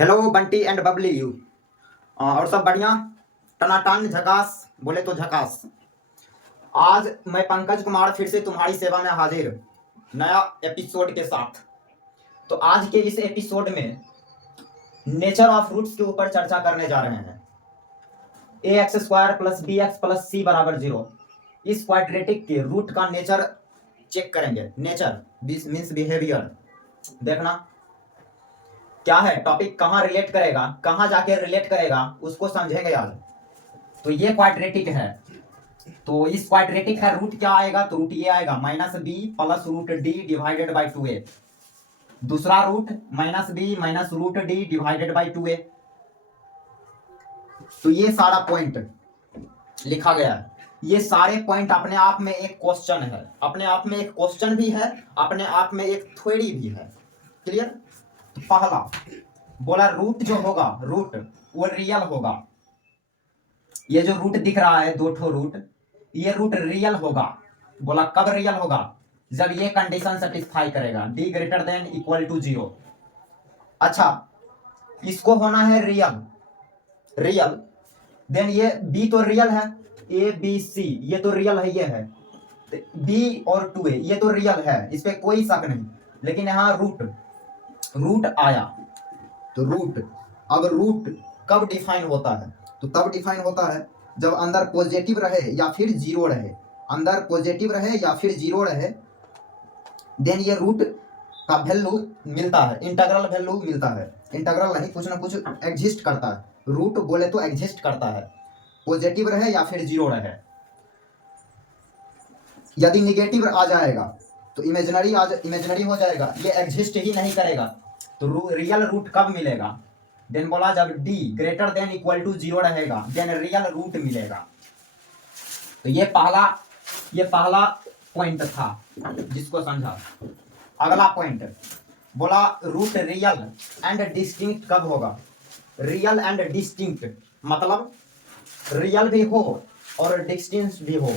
Hello Bunty and Babli you. और सब बढ़िया, टनाटन झकास, बोले तो झकास। आज मैं पंकज कुमार फिर से तुम्हारी सेवा में हाजिर, नया एपिसोड के साथ। तो आज के इस एपिसोड में नेचर ऑफ रूट्स के ऊपर चर्चा करने जा रहे हैं। A X square plus B X plus C बराबर 0, इस क्वाड्रेटिक के रूट का नेचर चेक करेंगे। Nature means behaviour. देखना क्या है टॉपिक, कहाँ रिलेट करेगा, कहाँ जाके रिलेट करेगा, उसको समझेंगे आज। तो ये क्वाड्रेटिक है, तो इस क्वाड्रेटिक का रूट क्या आएगा, तो रूट ये आएगा -b plus root D divided by 2a। दूसरा root -b minus root D divided by 2a। तो ये सारा पॉइंट लिखा गया है। ये सारे पॉइंट अपने आप में एक क्वेश्चन है, अपने आप में एक क्वेश्चन भी है, अपने आप में एक थ्योरी भी है। क्लियर? तो पहला बोला रूट जो होगा, रूट वो रियल होगा। ये जो रूट दिख रहा है, दो ठो रूट, ये रूट रियल होगा। बोला कब रियल होगा, जब ये कंडीशन सेटिस्फाई करेगा, d greater than equal to 0। अच्छा, इसको होना है रियल, रियल देन ये b तो रियल है, a b c ये तो रियल है, ये है b और 2a ये तो रियल है, इस पे कोई शक नहीं। लेकिन यहाँ रूट आया, तो रूट, अब रूट कब डिफाइन होता है, तो तब डिफाइन होता है जब अंदर पॉजिटिव रहे या फिर जीरो रहे। अंदर पॉजिटिव रहे या फिर जीरो रहे, देन ये रूट का वैल्यू मिलता है, इंटीग्रल वैल्यू मिलता है। इंटीग्रल नहीं, कुछ ना कुछ एग्जिस्ट करता है। रूट बोले तो एग्जिस्ट करता है, पॉजिटिव रहे या फिर जीरो रहे। यदि निगेटिव आ जाएगा तो इमेजिनरी हो जाएगा, ये एग्जिस्ट ही नहीं करेगा। तो रियल रूट कब मिलेगा, देन बोला जब d greater than equal to 0 रहेगा, देन रियल रूट मिलेगा। तो ये पहला पॉइंट था जिसको समझा। अगला पॉइंट बोला रूट रियल एंड डिस्टिंक्ट कब होगा। रियल एंड डिस्टिंक्ट मतलब रियल भी हो और डिस्टिंक्ट भी हो।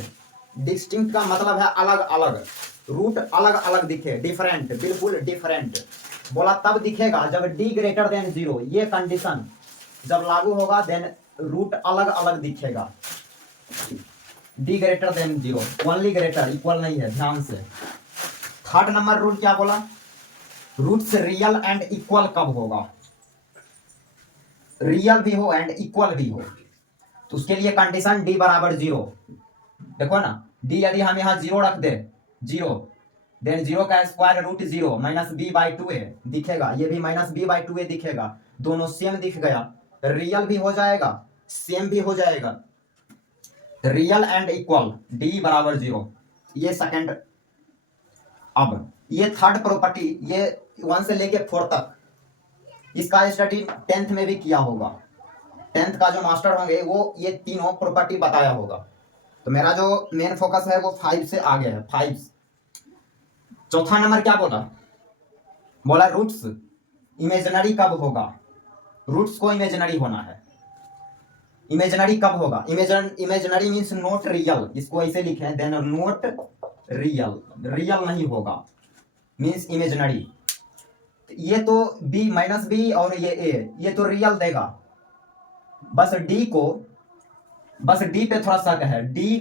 डिस्टिंक्ट का मतलब है अलग अलग, रूट अलग अलग दिखे, डिफरेंट, बिल्कुल डिफरेंट। बोला तब दिखेगा जब d ग्रेटर देन 0, ये कंडीशन जब लागू होगा, देन रूट अलग अलग दिखेगा। d greater then 0, only greater, equal नहीं है, ध्यान से। थर्ड नंबर रूल क्या बोला, रूट्स रियल एंड इक्वल कब होगा। रियल भी हो एंड इक्वल भी हो, तो उसके लिए कंडीशन d बराबर 0। देखो ना, d यदि हम यहाँ 0 रख दे, 0, देन 0 का square root 0 minus b by 2a दिखेगा, ये भी माइनस b बाई 2a दिखेगा, दोनों सेम दिख गया, रियल भी हो जाएगा, सेम भी हो जाएगा। रियल एंड इक्वल d बराबर 0, ये सेकंड। अब ये थर्ड प्रॉपर्टी, ये 1 से लेके 4 तक, इसका स्टडी 10th में भी किया होगा। 10th का जो मास्टर होंगे वो ये तीनों प्रॉपर्टी बताया होगा। तो मेरा जो मेन फोकस है वो 5 से आगे है, 5। चौथा नंबर क्या बोला रूट्स इमेजिनरी कब होगा। रूट्स को इमेजिनरी होना है। इमेजिनरी कब होगा, इमेजिनरी मीन्स नॉट रियल, इसको ऐसे लिखें, देन नॉट रियल, रियल नहीं होगा, मीन्स इमेजिनरी। ये तो b माइनस बी और ये a, ये तो रियल देगा। बस d पे थोड़ा शक है। d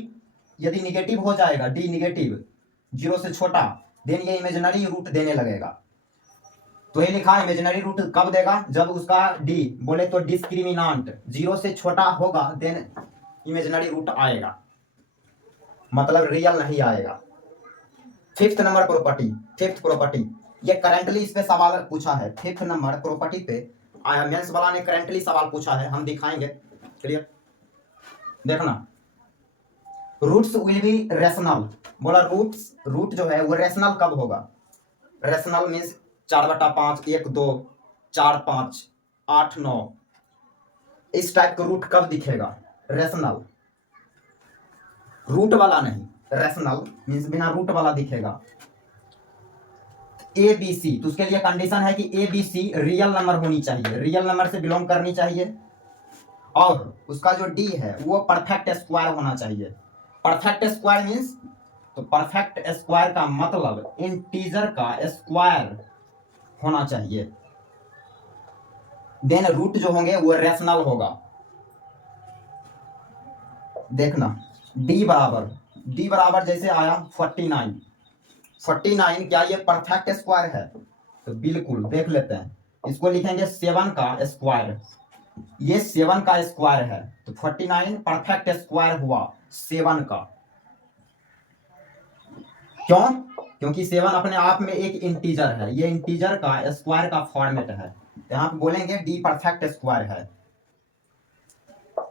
यदि निगेटिव हो जाएगा, d निगेटिव 0 से छोटा, देन ये इमेजिनरी रूट देने लगेगा। तो ये लिखा इमेजिनरी रूट कब देगा, जब उसका d बोले तो डिस्क्रिमिनांट 0 से छोटा होगा, देन इमेजिनरी रूट आएगा, मतलब रियल नहीं आएगा। फिफ्थ नंबर प्रॉपर्टी, ये करेंटली इस पे सवाल पूछा है। फिफ्थ नंबर प्रॉपर्टी पे मेंस वाला ने करेंटली सवाल पूछा है, हम दिखाएंगे। क्लियर? देखना, रूट्स विल बी रेशनल। बोला रूट जो है वो रेशनल कब होगा। रेशनल मीन्स 4/5, 1 2 4 5 8 9, इस टाइप का रूट कब दिखेगा। रेशनल, रूट वाला नहीं, रेशनल मीन्स बिना रूट वाला दिखेगा। ए बी सी, तो उसके लिए कंडीशन है कि A B C real number होनी चाहिए, रियल नंबर से बिलोंग करनी चाहिए, और उसका जो डी है वो परफेक्ट स्क्वायर होना चाहिए। परफेक्ट स्क्वायर मीन्स, तो परफेक्ट स्क्वायर का मतलब इंटीजर का स्क्वायर होना चाहिए। देन रूट जो होंगे वो रेशनल होगा। देखना डी बराबर जैसे आया 49, 49 क्या ये परफेक्ट स्क्वायर है? तो बिल्कुल देख लेते हैं, इसको लिखेंगे 7 का स्क्वायर, ये 7 का स्क्वायर है, तो 49 परफेक्ट स्क्वायर हुआ 7 का। क्यों? क्योंकि 7 अपने आप में एक इंटीजर है, ये इंटीजर का स्क्वायर का फॉर्मेट है, यहां पे बोलेंगे डी परफेक्ट स्क्वायर है।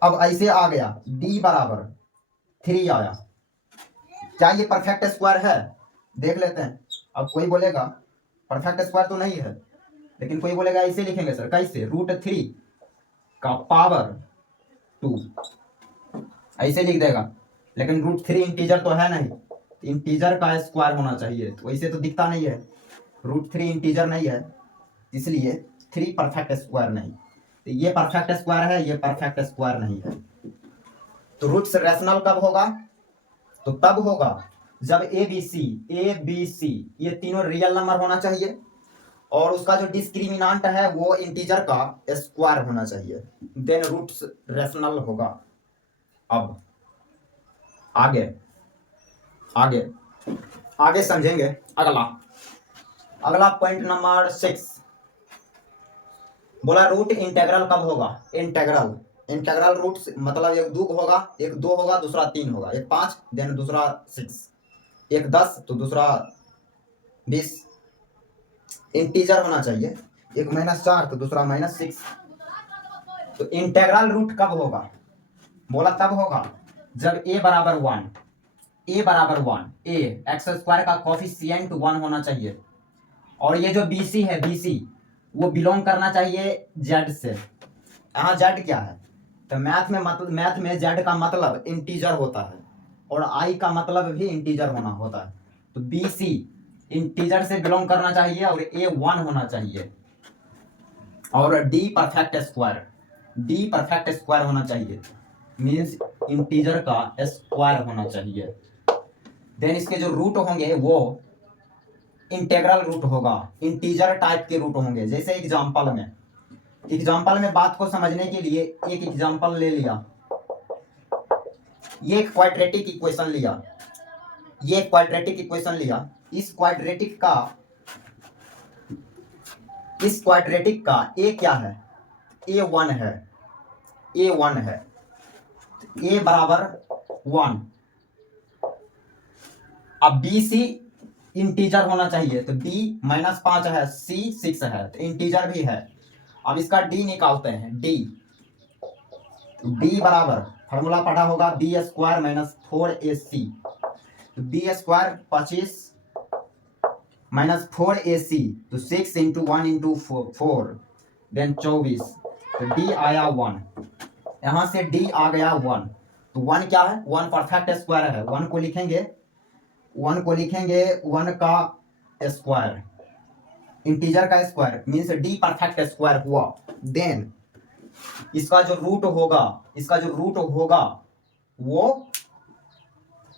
अब ऐसे आ गया डी बराबर 3 आया, क्या ये परफेक्ट स्क्वायर है? देख लेते हैं। अब कोई बोलेगा परफेक्ट स्क्वायर तो नहीं है, लेकिन कोई बोलेगा ऐसे लिखेंगे सर, कैसे? √3 का पावर 2 ऐसे लिख देगा, लेकिन √3 इंटीजर तो है नहीं, इंटीजर का स्क्वायर होना चाहिए, तो ऐसे तो दिखता नहीं है, √3 इंटीजर नहीं है, इसलिए 3 परफेक्ट स्क्वायर नहीं, तो ये परफेक्ट स्क्वायर है, ये परफेक्ट स्क्वायर नहीं है। तो रूट्स रैशनल कब होगा? तो तब होगा जब ए बी सी ये तीनों रियल नंबर होना चाहिए, और उसका जो डिस्क्रिमिनांट है वो इंटीजर का स्क्वायर होना चाहिए, देन रूट्स रैशनल होगा। अब आगे आगे आगे समझेंगे। अगला पॉइंट नंबर 6 बोला रूट इंटेग्रल कब होगा? इंटेग्रल रूट मतलब एक 2 होगा, एक 2 होगा, दूसरा 3 होगा, एक 5 देन दूसरा 6, एक 10 तो दूसरा 20, इंटीजर होना चाहिए, एक -4 तो दूसरा -6। तो इंटेग्रल रूट कब होगा? बोला तब होगा जब a बराबर 1, a एक्स स्क्वायर का कॉफिशिएंट 1 होना चाहिए, और ये जो BC है, BC वो बिलोंग करना चाहिए Z से। यहाँ Z क्या है? तो मैथ में Z का मतलब इंटीजर होता है, और I का मतलब भी इंटीजर होता है, तो BC इंटीजर से बिलोंग करना चाहिए, और A 1 होना चाहिए, और D परफेक्ट स्क्वायर होना चाहिए, मीन्स इंटीजर का स्क्वायर होना चाहिए। देन इसके जो रूट होंगे वो इंटेग्रल रूट होगा, इंटीजर टाइप के रूट होंगे। जैसे एग्जांपल में बात को समझने के लिए एक एग्जांपल ले लिया, ये एक क्वाड्रेटिक इक्वेशन लिया, इस क्वाड्रेटिक का ए क्या है? A1 है, a बराबर 1। अब BC इंटीजर होना चाहिए, तो B -5 है, C 6 है, तो इंटीजर भी है। अब इसका D निकालते हैं, D बराबर फॉर्मूला पढ़ा होगा B² - 4AC, तो B² 25 -4AC, तो 6 × 1 × 4 देन 24, तो D आया 1, यहां से D आ गया 1, तो 1 क्या है? 1 परफेक्ट स्क्वायर है, 1 को लिखेंगे 1 का स्क्वायर, इंटीजर का square, means D perfect square हुआ। देन इसका जो रूट होगा वो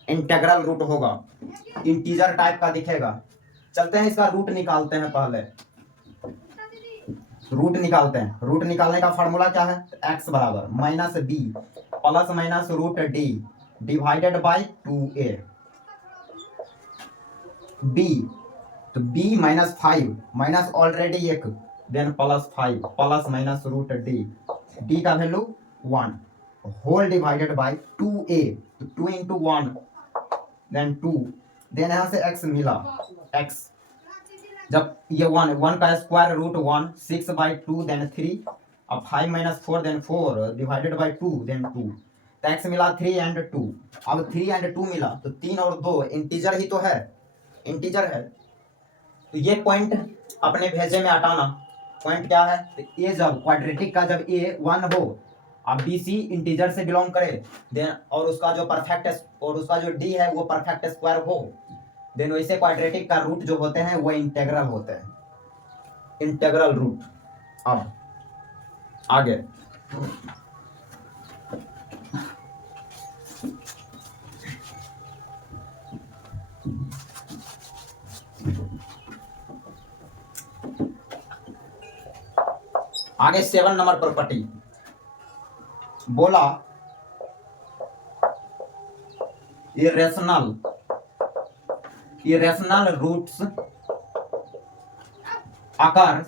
इंटीग्रल रूट होगा, इंटीजर टाइप का दिखेगा। चलते हैं इसका रूट निकालते हैं, पहले रूट निकालने का फॉर्मूला क्या है? x बराबर -b plus √d divided by 2a, b तो b -5 minus already 1 then +5 plus √d, d का value 1 whole divided by 2a, तो 2 × 1 देन 2, देन यहाँ से x मिला, x जब ये 1 का स्क्वायर √1 6/2 देन 3, अब 5 - 4 देन 4 डिवाइडेड बाई 2 देन 2, तो x मिला 3 और 2। अब 3 और 2 मिला, तो 3 और 2 इंटीजर ही तो है, तो ये पॉइंट अपने भेजे में हटाना। पॉइंट क्या है? तो ए जब क्वाड्रेटिक का जब A 1 हो, अब BC इंटीजर से बिलोंग करे, देन और उसका जो D है वो परफेक्ट स्क्वायर हो, देन वैसे क्वाड्रेटिक का रूट जो होते हैं वो इंटेग्रल होते हैं, इंटेग्रल रूट। अब आगे आगे 7 नंबर प्रॉपर्टी बोला irrational roots occurs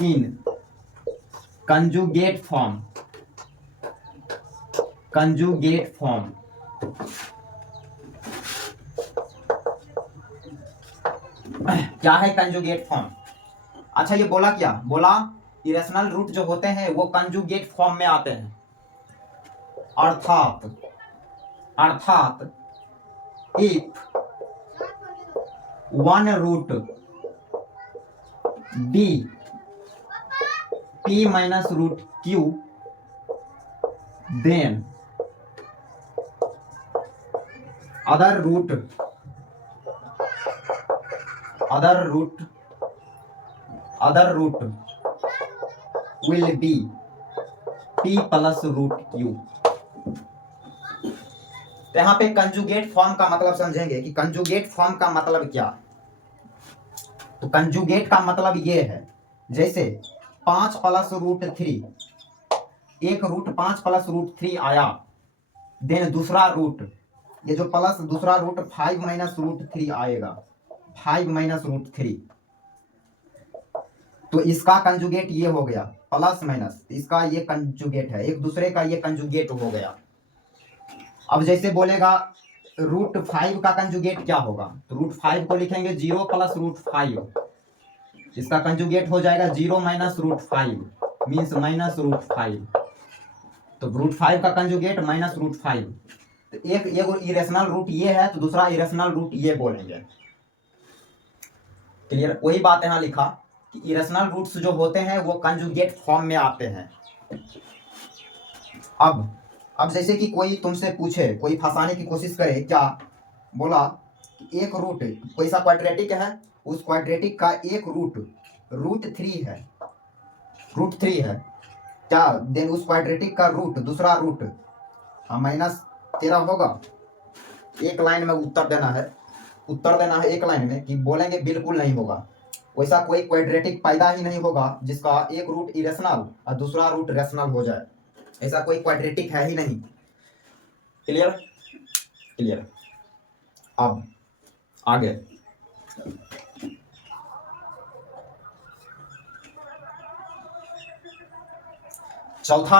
in conjugate form क्या है कंजुगेट फॉर्म? अच्छा ये बोला क्या? बोला इरेशनल रूट जो होते हैं वो कंजुगेट फॉर्म में आते हैं, अर्थात if one root B p minus root q then other root will be p plus root q। तो यहाँ पे कंजुगेट फॉर्म का मतलब समझेंगे कि कंजुगेट फॉर्म का मतलब क्या। तो कंजुगेट का मतलब ये है, जैसे 5 प्लस रूट 3, एक रूट 5 प्लस रूट 3 आया, देन दूसरा रूट, ये जो प्लस दूसरा रूट 5 माइनस रूट 3 आएगा, 5 माइनस रूट 3, तो इसका कंजुगेट ये हो गया प्लस माइनस, इसका ये कंजुगेट है, एक दूसरे का ये कंजुगेट हो गया। अब जैसे बोलेगा रूट 5 का कंजुगेट क्या होगा, तो रूट 5 को लिखेंगे 0 प्लस रूट 5, इसका कंजुगेट हो जाएगा 0 minus root 5 means minus root 5। तो रूट 5 का कंजुगेट माइनस रूट 5। तो एक इरेशनल रूट ये है तो दूसरा इरेशनल रूट ये बोलेंगे। क्लियर? वही बात यहाँ लिखा कि इरेशनल रूट्स जो होते हैं वो कंजुगेट फॉर्म में आते हैं। अब जैसे कि कोई तुमसे पूछे, कोई फंसाने की कोशिश करे, क्या बोला कि एक रूट कोई सा क्वाड्रेटिक है, उस क्वाड्रेटिक का एक रूट 3 है, क्या देन उस क्वाड्रेटिक का रूट दूसरा रूट -13 होगा। एक लाइन में उत्तर देना है एक लाइन में, कि बोलेंगे बिल्कुल नहीं होगा। वैसा कोई क्वाड्रेटिक पैदा ही नहीं होगा जिसका एक रूट इरेशनल और दूसरा रूट रेशनल हो जाए, ऐसा कोई क्वाड्रेटिक है ही नहीं। क्लियर? अब आगे चौथा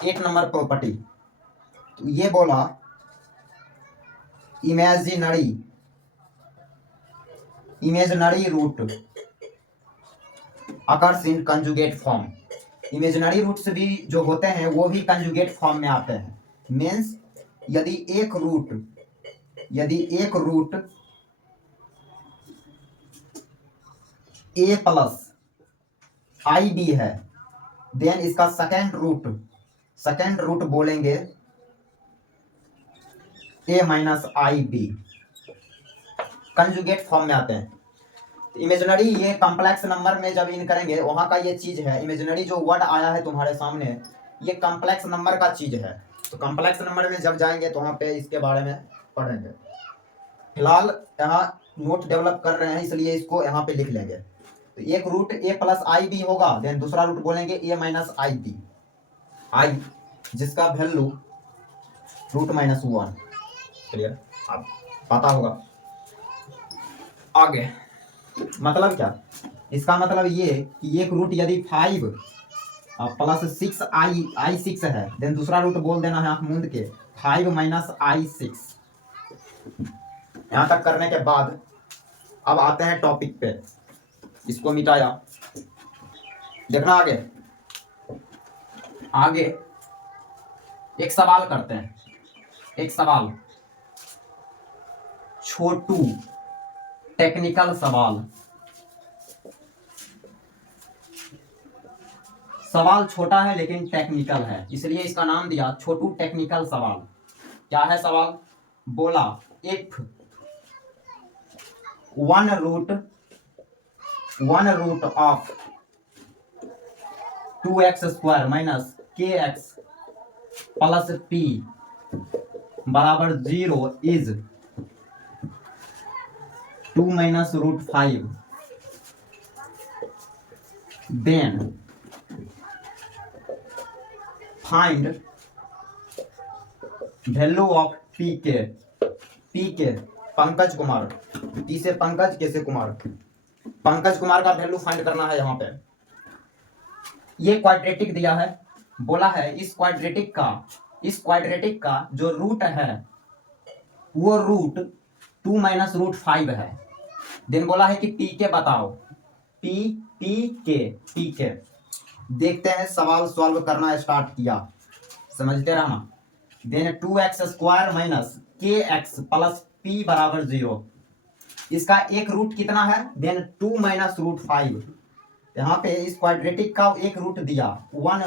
8 नंबर प्रॉपर्टी, तो ये बोला imaginary root occurs in conjugate form. Imaginary roots भी जो होते हैं वो भी कंजुगेट फॉर्म में आते हैं। मीन्स यदि एक root a plus I B है, देन इसका सेकेंड रूट बोलेंगे a minus I B, conjugate form में आते हैं। इमेजिनरी ये कॉम्प्लेक्स नंबर में जब इन करेंगे वहां का ये चीज है, इमेजिनरी जो वर्ड आया है तुम्हारे सामने ये कॉम्प्लेक्स नंबर का चीज है। तो कॉम्प्लेक्स नंबर में जब जाएंगे तो वहां पे इसके बारे में पढ़ेंगे। फिलहाल यहाँ नोट डेवलप कर रहे हैं इसलिए इसको यहाँ पे लिख लेंगे। तो एक root a plus I B होगा, देन दूसरा रूट बोलेंगे a minus I B, I जिसका वैल्यू √-1। क्लियर? अब पता होगा। आगे मतलब क्या, इसका मतलब ये कि एक रूट यदि 5 प्लस 6 आई 6 है, देन दूसरा रूट बोल देना है आंख मूंद के 5 माइनस आई 6। यहां तक करने के बाद अब आते हैं टॉपिक पे, इसको मिटाया। देखना आगे एक सवाल करते हैं, एक सवाल छोटू टेक्निकल सवाल छोटा है लेकिन टेक्निकल है, इसलिए इसका नाम दिया छोटू टेक्निकल सवाल। क्या है सवाल? बोला if one root of 2x² minus kx plus p बराबर 0 is 2 minus root 5, then find value of P K Pankaj Kumar, P से पंकज, के से कुमार, पंकज कुमार का वैल्यू फाइंड करना है। यहाँ पे ये क्वाड्रेटिक दिया है, बोला है इस क्वाड्रेटिक का जो रूट है वो रूट 2 माइनस रूट 5 है। देन बोला है कि पी के बताओ, पी के देखते हैं, सवाल सॉल्व करना स्टार्ट किया, समझते रहना। देन 2x स्क्वायर माइनस के एक्स प्लस पी बराबर 0, इसका एक रूट कितना है, देन 2 माइनस रूट 5। यहाँ पे इस क्वाड्रेटिक का एक रूट दिया, वन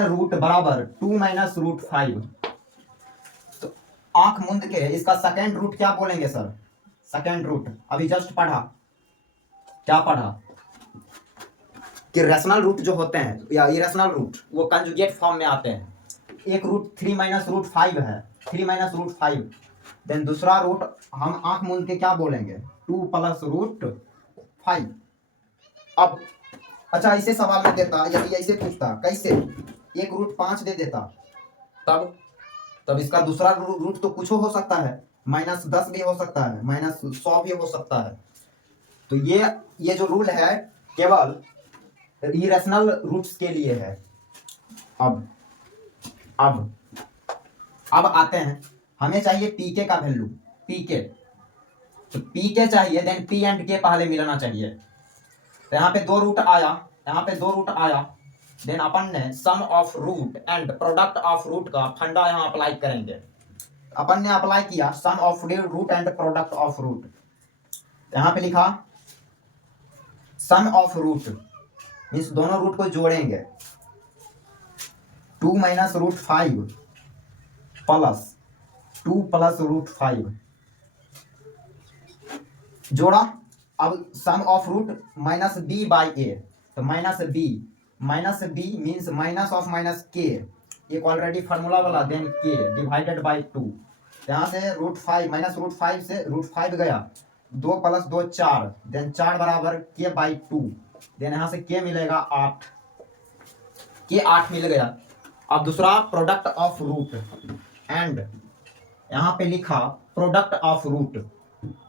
रूट बराबर 2 माइनस रूट 5। तो आंख मूंद के इसका सेकेंड रूट क्या बोलेंगे सर, सेकेंड रूट अभी जस्ट पढ़ा, क्या पढ़ा कि रैशनल रूट जो होते हैं या इरेशनल रूट वो कंजुगेट फॉर्म में आते हैं। एक रूट 3 माइनस रूट 5 है, 3 माइनस रूट 5, देन दूसरा रूट हम आंख मूंद के क्या बोलेंगे, 2 प्लस रूट 5। अब अच्छा ऐसे सवाल में देता, यदि ऐसे पूछता कैसे, एक रूट 5 दे देता, तब इसका दूसरा रूट तो कुछ हो सकता है, माइनस 10 भी हो सकता है, माइनस 100 भी हो सकता है। तो ये जो रूल है केवल इरेशनल रूट्स के लिए है। अब आते हैं, हमें चाहिए पीके का वैल्यू, पीके, तो पीके चाहिए, देन पी एंड के पहले मिलाना चाहिए। तो यहाँ पे दो रूट आया, देन अपन ने sum of root and product of root का फंडा यहाँ अप्लाई करेंगे। अपन ने अप्लाई किया sum of root and product of root, यहाँ पे लिखा सम ऑफ रूट मीन्स दोनों रूट को जोड़ेंगे, 2 minus root 5 plus 2 plus root 5 जोड़ा। अब sum of root minus B by ए, तो minus B means minus of minus के, एक ऑलरेडी फार्मूला वाला, देन के डिवाइडेड बाई 2। यहाँ से रूट 5 माइनस रूट 5 से रूट 5 गया, 2 प्लस 2 4, देन 4 बराबर के बाई 2, देन यहाँ से के मिलेगा 8, के 8 मिल गया। अब दूसरा प्रोडक्ट ऑफ रूट एंड यहाँ पे लिखा प्रोडक्ट ऑफ रूट।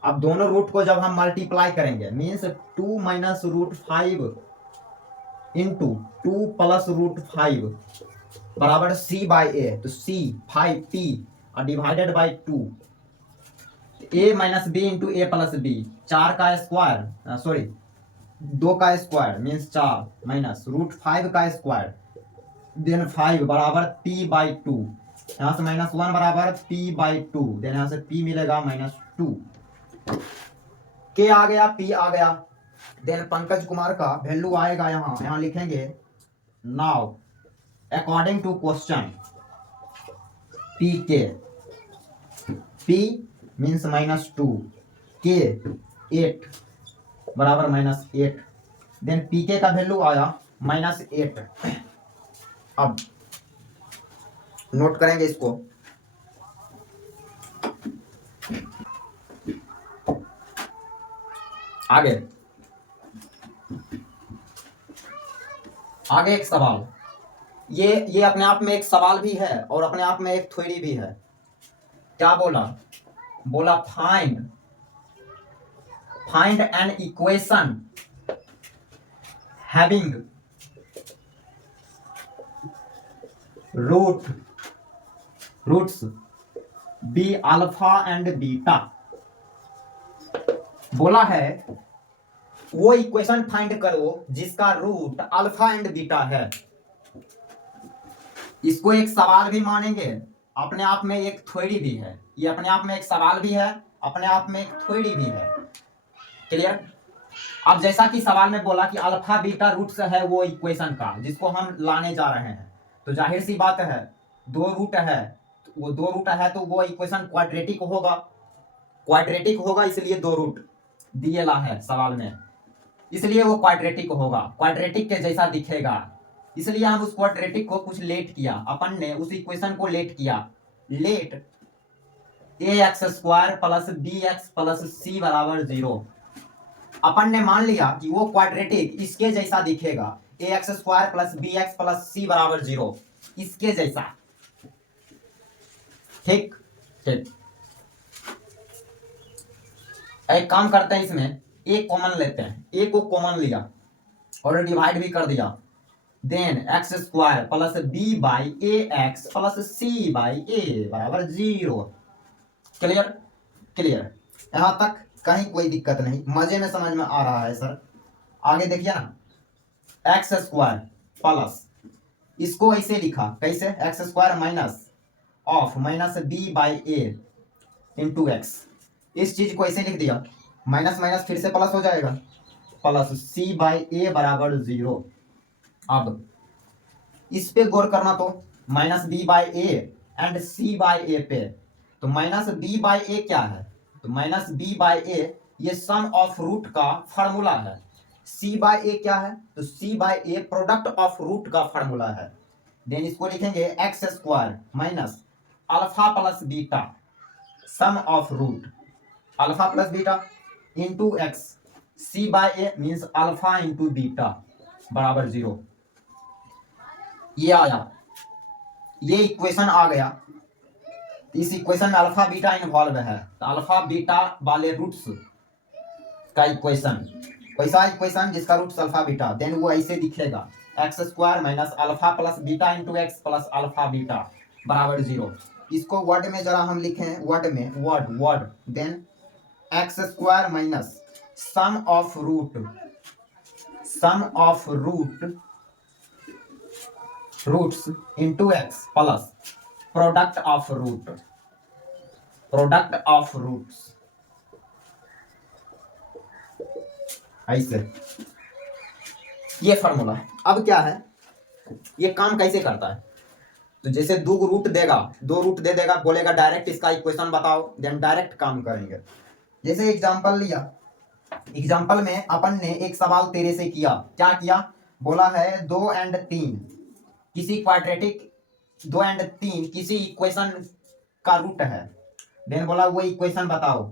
अब दोनों रूट को जब हम मल्टीप्लाई करेंगे means 2 minus root 5 into 2 plus root 5 बराबर सी बाई ए, तो सी 5p और divided by 2, a minus b into a plus b, 4 का स्क्वायर सॉरी 2 का स्क्वायर मीन्स 4 माइनस रूट 5 का स्क्वायर, देन 5 बराबर p बाई 2, यहाँ से माइनस 1 बराबर p बाई 2, देन यहाँ से p मिलेगा -2, के आ गया, p आ गया, देन पंकज कुमार का वैल्यू आएगा, यहाँ लिखेंगे now according to question p के, p मीन्स -2, के 8 बराबर -8, देन पी के का वैल्यू आया -8। अब नोट करेंगे इसको, आगे एक सवाल, ये अपने आप में एक सवाल भी है और अपने आप में एक थ्योरी भी है। क्या बोला find an equation having roots be alpha and beta. बोला है वो इक्वेशन फाइंड करो जिसका रूट अल्फा एंड बीटा है। इसको एक सवाल भी मानेंगे, अपने आप में एक थ्योरी भी है, ये अपने आप में एक सवाल भी है, अपने आप में एक थ्योरी भी है। क्लियर? अब जैसा कि सवाल में बोला कि अल्फा बीटा रूट्स है वो इक्वेशन का जिसको हम लाने जा रहे हैं, तो जाहिर सी बात है दो रूट है तो वो इक्वेशन क्वाड्रेटिक होगा, इसलिए दो रूट दिएला है सवाल में, इसलिए वो क्वाड्रेटिक होगा, क्वाड्रेटिक के जैसा दिखेगा, इसलिए हम उस क्वाड्रेटिक को कुछ लेट किया, अपन ने उस इक्वेशन को लेट किया। Let ax² plus bx plus c बराबर 0। अपन ने मान लिया कि वो क्वाड्रेटिक इसके जैसा दिखेगा, ax² plus bx plus c बराबर 0, इसके जैसा। ठीक ठीक, एक काम करते हैं, इसमें एक कॉमन लेते हैं, एक को कॉमन लिया और डिवाइड भी कर दिया। Then x² plus b by ax plus c by a बराबर 0। क्लियर क्लियर, यहां तक कहीं कोई दिक्कत नहीं, मजे में समझ में आ रहा है सर। आगे देखिए ना, x² प्लस, इसको ऐसे लिखा, कैसे, x² minus of minus b by a into x, इस चीज को ऐसे लिख दिया, माइनस माइनस फिर से प्लस हो जाएगा, प्लस c बाई a बराबर 0। अब इस पे गौर करना, तो minus b by a and c by a पे, तो माइनस b बाई a क्या है, तो माइनस b बाई a ये सम ऑफ रूट का फार्मूला है। c बाई a क्या है, तो c by a product of root का फार्मूला है। देन इसको लिखेंगे x² minus alpha plus beta sum of root alpha plus beta into x, c by a means alpha into beta बराबर 0। ये आया, ये इक्वेशन आ गया। इस इक्वेशन में अल्फा बीटा इन्वॉल्व है, तो अल्फा बीटा वाले रूट्स का इक्वेशन, कैसा इक्वेशन जिसका रूट्स अल्फा बीटा, देन वो ऐसे दिखेगा, x² minus alpha plus beta into x plus alpha beta बराबर 0। इसको वर्ड में जरा हम लिखें, वर्ड में, word, then x² minus sum of roots into x plus product of roots, ऐसे। ये फॉर्मूला है। अब क्या है, ये काम कैसे करता है, तो जैसे दो रूट देगा, दो रूट दे देगा, बोलेगा डायरेक्ट इसका इक्वेशन बताओ, देन डायरेक्ट काम करेंगे। जैसे एग्जांपल लिया, एग्जांपल में अपन ने एक सवाल तेरे से किया, क्या किया, बोला है 2 और 3 किसी क्वाड्रेटिक, 2 और 3 किसी इक्वेशन का रूट है, देन बोला वो इक्वेशन बताओ,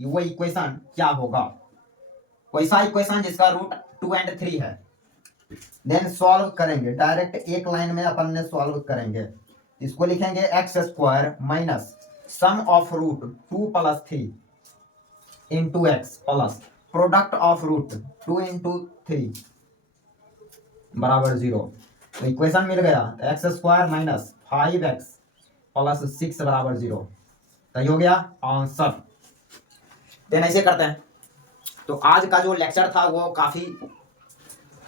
वो इक्वेशन क्या होगा, वैसा इक्वेशन जिसका रूट 2 और 3 है। देन सॉल्व करेंगे, डायरेक्ट एक लाइन में अपन ने सॉल्व करेंगे। इसको लिखेंगे x² minus sum of root 2 plus 3 into x plus product of root 2 into 3 बराबर 0। तो इक्वेशन मिल गया, x² माइनस 5x प्लस 6 बराबर 0। तो हो गया आंसर। देन ऐसे करते हैं। तो आज का जो लेक्चर था वो काफ़ी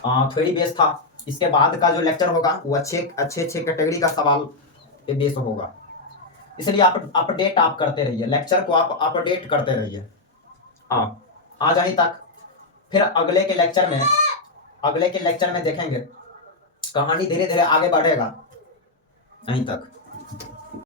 थ्योरी बेस था। इसके बाद का जो लेक्चर होगा वो अच्छे कैटेगरी का सवाल पे बेस होगा, इसलिए आप अपडेट आप करते रहिए, लेक्चर को आप अपडेट करते रहिए। हाँ, आज यहीं तक, फिर अगले के लेक्चर में देखेंगे, कहानी धीरे धीरे आगे बढ़ेगा। यहीं तक।